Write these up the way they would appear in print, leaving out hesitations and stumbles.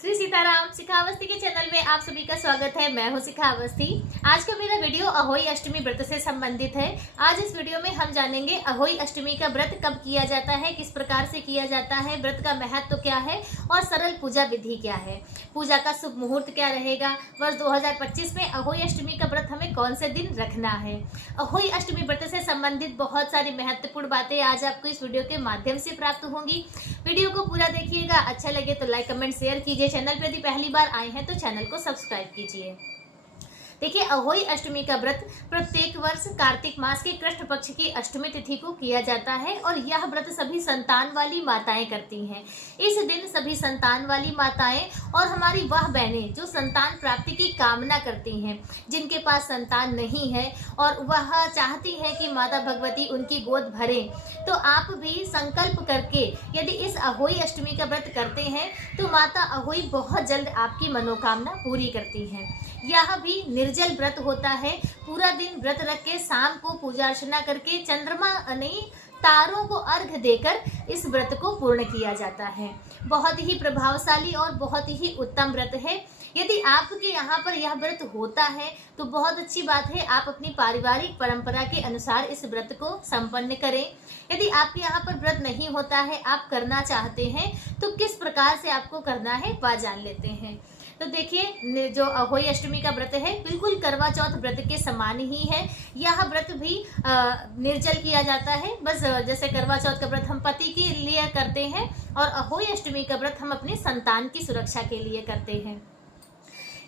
श्री सीताराम शिखावस्थी के चैनल में आप सभी का स्वागत है। मैं हूं शिखावस्थी। आज का मेरा वीडियो अहोई अष्टमी व्रत से संबंधित है। आज इस वीडियो में हम जानेंगे अहोई अष्टमी का व्रत कब किया जाता है, किस प्रकार से किया जाता है, व्रत का महत्व क्या है और सरल पूजा विधि क्या है, पूजा का शुभ मुहूर्त क्या रहेगा, वर्ष 2025 में अहोई अष्टमी का व्रत हमें कौन से दिन रखना है। अहोई अष्टमी व्रत से संबंधित बहुत सारी महत्वपूर्ण बातें आज आपको इस वीडियो के माध्यम से प्राप्त होंगी। वीडियो को पूरा देखिएगा। अच्छा लगे तो लाइक कमेंट शेयर कीजिए। चैनल पर यदि पहली बार आए हैं तो चैनल को सब्सक्राइब कीजिए। देखिए, अहोई अष्टमी का व्रत प्रत्येक वर्ष कार्तिक मास के कृष्ण पक्ष की अष्टमी तिथि को किया जाता है और यह व्रत सभी संतान वाली माताएं करती हैं। इस दिन सभी संतान वाली माताएं और हमारी वह बहनें जो संतान प्राप्ति की कामना करती हैं, जिनके पास संतान नहीं है और वह चाहती हैं कि माता भगवती उनकी गोद भरें, तो आप भी संकल्प करके यदि इस अहोई अष्टमी का व्रत करते हैं तो माता अहोई बहुत जल्द आपकी मनोकामना पूरी करती हैं। यह भी निर्जल व्रत होता है। पूरा दिन व्रत रख के शाम को पूजा अर्चना करके चंद्रमा नहीं तारों को अर्घ देकर इस व्रत को पूर्ण किया जाता है। बहुत ही प्रभावशाली और बहुत ही उत्तम व्रत है। यदि आपके यहाँ पर यह व्रत होता है तो बहुत अच्छी बात है। आप अपनी पारिवारिक परंपरा के अनुसार इस व्रत को संपन्न करें। यदि आपके यहाँ पर व्रत नहीं होता है, आप करना चाहते हैं, तो किस प्रकार से आपको करना है वह जान लेते हैं। तो देखिए, जो अहोई अष्टमी का व्रत है बिल्कुल करवा चौथ व्रत के समान ही है। यह व्रत भी निर्जल किया जाता है। बस जैसे करवा चौथ का व्रत हम पति के लिए करते हैं और अहोई अष्टमी का व्रत हम अपने संतान की सुरक्षा के लिए करते हैं।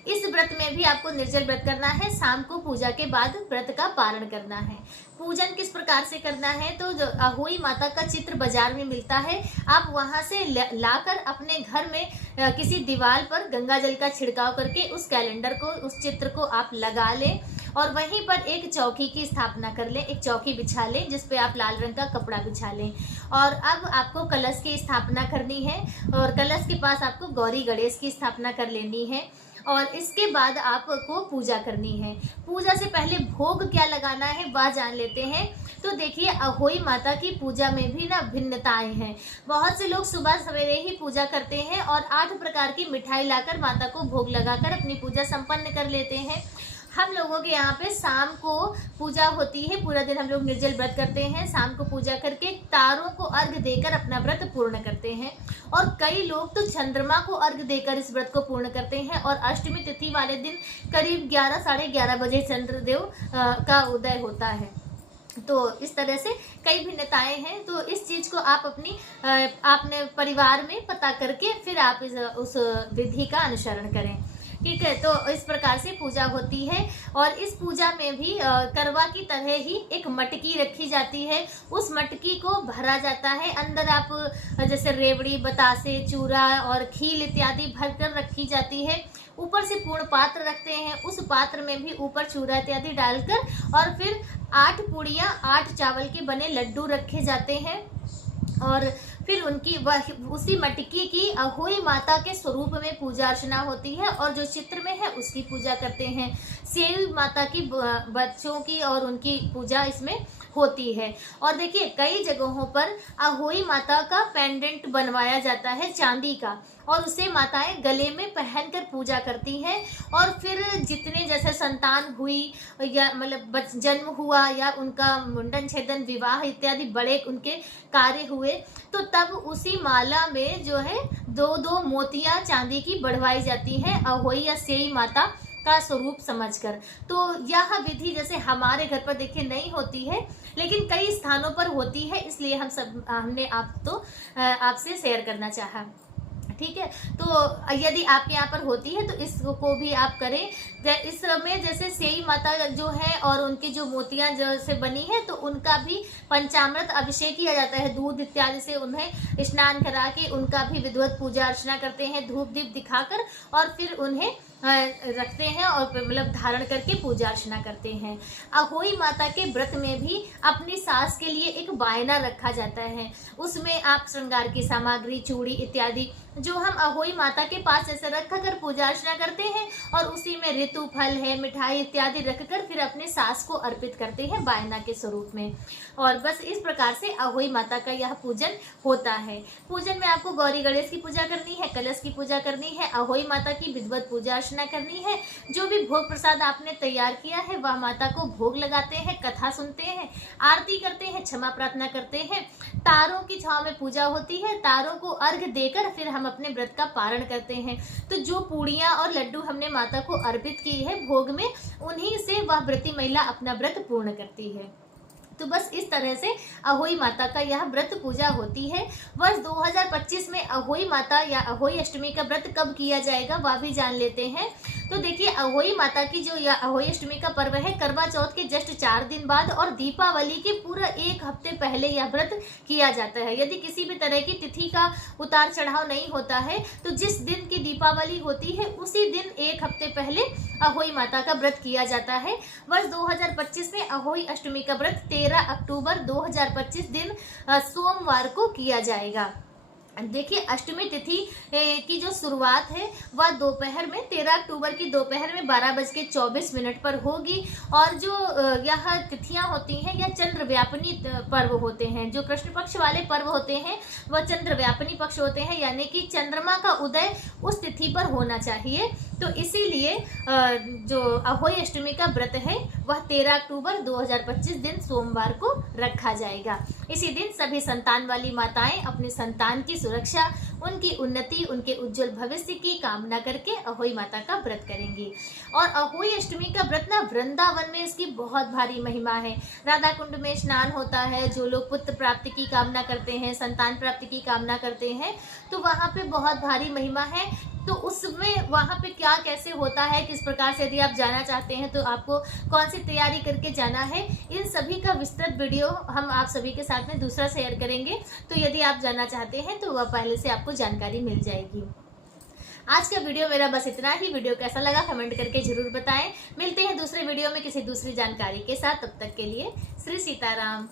इस व्रत में भी आपको निर्जल व्रत करना है। शाम को पूजा के बाद व्रत का पारण करना है। पूजन किस प्रकार से करना है, तो जो अहोई माता का चित्र बाजार में मिलता है, आप वहां से लाकर अपने घर में किसी दीवार पर गंगा जल का छिड़काव करके उस कैलेंडर को, उस चित्र को आप लगा लें और वहीं पर एक चौकी की स्थापना कर लें। एक चौकी बिछा लें जिसपे आप लाल रंग का कपड़ा बिछा लें और अब आपको कलश की स्थापना करनी है और कलश के पास आपको गौरी गणेश की स्थापना कर लेनी है और इसके बाद आपको पूजा करनी है। पूजा से पहले भोग क्या लगाना है वह जान लेते हैं। तो देखिए, अहोई माता की पूजा में भी ना भिन्नताएं हैं। बहुत से लोग सुबह सवेरे ही पूजा करते हैं और 8 प्रकार की मिठाई लाकर माता को भोग लगाकर अपनी पूजा संपन्न कर लेते हैं। हम लोगों के यहाँ पे शाम को पूजा होती है। पूरा दिन हम लोग निर्जल व्रत करते हैं। शाम को पूजा करके तारों को अर्घ देकर अपना व्रत पूर्ण करते हैं और कई लोग तो चंद्रमा को अर्घ देकर इस व्रत को पूर्ण करते हैं और अष्टमी तिथि वाले दिन करीब 11 साढ़े 11 बजे चंद्रदेव का उदय होता है। तो इस तरह से कई भिन्नताएं हैं। तो इस चीज को आप अपने परिवार में पता करके फिर आप उस विधि का अनुसरण करें। ठीक है, तो इस प्रकार से पूजा होती है और इस पूजा में भी करवा की तरह ही एक मटकी रखी जाती है। उस मटकी को भरा जाता है। अंदर आप जैसे रेवड़ी, बतासे, चूरा और खील इत्यादि भरकर रखी जाती है। ऊपर से पूर्ण पात्र रखते हैं। उस पात्र में भी ऊपर चूरा इत्यादि डालकर और फिर 8 पूड़ियाँ 8 चावल के बने लड्डू रखे जाते हैं और फिर उनकी उसी मटकी की अहोई माता के स्वरूप में पूजा अर्चना होती है और जो चित्र में है उसकी पूजा करते हैं। सेवी माता की बच्चों की और उनकी पूजा इसमें होती है। और देखिए, कई जगहों पर अहोई माता का पेंडेंट बनवाया जाता है चांदी का और उसे माताएं गले में पहनकर पूजा करती हैं और फिर जितने जैसे संतान हुई या मतलब जन्म हुआ या उनका मुंडन, छेदन, विवाह इत्यादि बड़े उनके कार्य हुए तो तब उसी माला में जो है 2-2 मोतियां चांदी की बढ़वाई जाती हैं अहोई या सेई माता का स्वरूप समझकर। तो यह विधि जैसे हमारे घर पर देखिए नहीं होती है, लेकिन कई स्थानों पर होती है, इसलिए हमने आपसे शेयर करना चाहा। ठीक है, तो यदि आपके यहाँ पर होती है तो इसको भी आप करें। इस समय जैसे सेई माता जो है और उनकी जो मोतियां जैसे बनी है तो उनका भी पंचामृत अभिषेक किया जाता है। दूध इत्यादि से उन्हें स्नान करा के उनका भी विधिवत पूजा अर्चना करते हैं, धूप दीप दिखाकर और फिर उन्हें रखते हैं और मतलब धारण करके पूजा अर्चना करते हैं। अहोई माता के व्रत में भी अपनी सास के लिए एक वायना रखा जाता है। उसमें आप श्रृंगार की सामग्री, चूड़ी इत्यादि जो हम अहोई माता के पास ऐसे रख कर पूजा अर्चना करते हैं और उसी में ऋतु फल है, मिठाई इत्यादि रखकर फिर अपने सास को अर्पित करते हैं वायना के स्वरूप में। और बस इस प्रकार से अहोई माता का यह पूजन होता है। पूजन में आपको गौरी गणेश की पूजा करनी है, कलश की पूजा करनी है, अहोई माता की विधिवत पूजा अर्चना करनी है। जो भी भोग प्रसाद आपने तैयार किया है वह माता को भोग लगाते हैं, कथा सुनते हैं, आरती करते हैं, क्षमा प्रार्थना करते हैं। तारों की छांव में पूजा होती है। तारों को अर्घ देकर फिर हम अपने व्रत का पारण करते हैं। तो जो पूड़ियाँ और लड्डू हमने माता को अर्पित की है भोग में, उन्हीं से वह व्रती महिला अपना व्रत पूर्ण करती है। तो बस इस तरह से अहोई माता का यह व्रत पूजा होती है। वर्ष 2025 में अहोई माता या अहोई अष्टमी का व्रत कब किया जाएगा वह भी जान लेते हैं। तो देखिए, अहोई माता की जो यह अहोई अष्टमी का पर्व है, करवा चौथ के जस्ट 4 दिन बाद और दीपावली के पूरा 1 हफ्ते पहले यह व्रत किया जाता है। यदि किसी भी तरह की तिथि का उतार चढ़ाव नहीं होता है तो जिस दिन की दीपावली होती है उसी दिन 1 हफ्ते पहले अहोई माता का व्रत किया जाता है। वर्ष 2025 में अहोई अष्टमी का व्रत 13 अक्टूबर 2025 दिन सोमवार को किया जाएगा। देखिए, अष्टमी तिथि की जो शुरुआत है वह दोपहर में 13 अक्टूबर की दोपहर में 12:24 पर होगी। और जो यह तिथियां होती हैं यह चंद्र व्यापनी पर्व होते हैं। जो कृष्ण पक्ष वाले पर्व होते हैं वह चंद्र व्यापनी पक्ष होते हैं, यानी कि चंद्रमा का उदय उस तिथि पर होना चाहिए। तो इसीलिए जो अहोई अष्टमी का व्रत है वह 13 अक्टूबर 2025 दिन सोमवार को रखा जाएगा। इसी दिन सभी संतान वाली माताएं अपनी संतान की सुरक्षा, उनकी उन्नति, उनके उज्जवल भविष्य की कामना करके अहोई माता का व्रत करेंगी। और अहोई अष्टमी का व्रत ना वृंदावन में इसकी बहुत भारी महिमा है। राधा कुंड में स्नान होता है। जो लोग पुत्र प्राप्ति की कामना करते हैं, संतान प्राप्ति की कामना करते हैं, तो वहाँ पे बहुत भारी महिमा है। तो उसमें वहाँ पे क्या कैसे होता है, किस प्रकार से, यदि आप जाना चाहते हैं तो आपको कौन सी तैयारी करके जाना है, इन सभी का विस्तृत वीडियो हम आप सभी के साथ में दूसरा शेयर करेंगे। तो यदि आप जाना चाहते हैं तो वह पहले से आपको जानकारी मिल जाएगी। आज का वीडियो मेरा बस इतना ही। वीडियो कैसा लगा कमेंट करके जरूर बताएं। मिलते हैं दूसरे वीडियो में किसी दूसरी जानकारी के साथ। तब तक के लिए श्री सीताराम।